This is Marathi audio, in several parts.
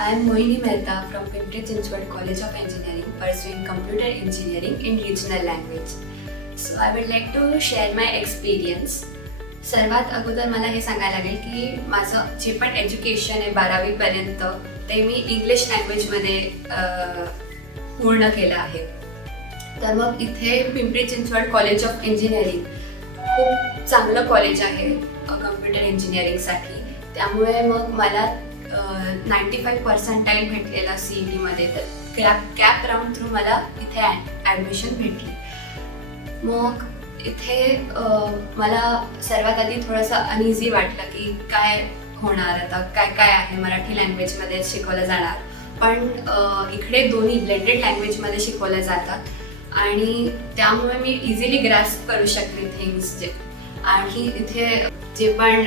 I am Mohini Mehta from Pimpri Chinchwad College of Engineering, pursuing computer engineering in regional language. So I would like to share my experience. सर्वात अगोदर मला हे सांगायला लागेल की माझं जे पण एज्युकेशन आहे 12वीपर्यंत ते मी इंग्लिश लँग्वेजमध्ये पूर्ण केलं आहे. तर मग इथे Pimpri Chinchwad college of engineering खूप चांगलं कॉलेज आहे कम्प्युटर इंजिनिअरिंगसाठी. त्यामुळे मग मला 95% भेटलेला CETमध्ये. तर कॅप राऊंड थ्रू मला इथे ॲडमिशन भेटली. मग इथे मला सर्वात आधी थोडंसं अनइझी वाटलं की काय होणार आता, काय काय आहे मराठी लँग्वेजमध्ये शिकवलं जाणार, पण इकडे दोन्ही ब्लेंडेड लँग्वेजमध्ये शिकवल्या जातात आणि त्यामुळे मी इझिली ग्रॅस्प करू शकते थिंग्स. आणि इथे जे पण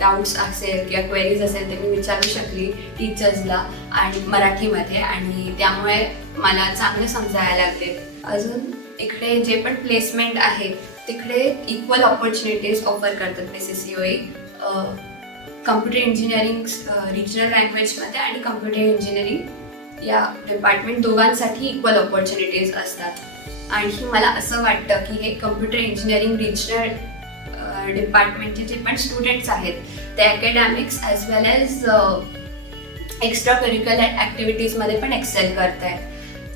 डाऊट्स असेल किंवा क्वेरीज असेल ते मी विचारू शकली टीचर्सला आणि मराठीमध्ये, आणि त्यामुळे मला चांगलं समजायला लागले. अजून इकडे जे पण प्लेसमेंट आहे तिकडे इक्वल ऑपॉर्च्युनिटीज ऑफर करतात PCCOE. कम्प्युटर इंजिनिअरिंग रिजनल लँग्वेजमध्ये आणि कम्प्युटर इंजिनिअरिंग या डिपार्टमेंट दोघांसाठी इक्वल ऑपॉर्च्युनिटीज असतात. आणखी मला असं वाटतं की हे कम्प्युटर इंजिनिअरिंग रिजनल डिपार्टमेंटचे जे पण स्टुडंट्स आहेत ते अकॅडमिक्स ॲज वेल एज एक्स्ट्रा करिक्युलर ॲक्टिव्हिटीजमध्ये पण एक्सेल करत आहेत.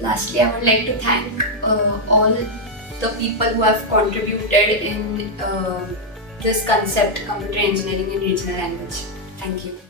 Lastly, I would like to thank all the people who have contributed in this concept, computer engineering in regional language. Thank you.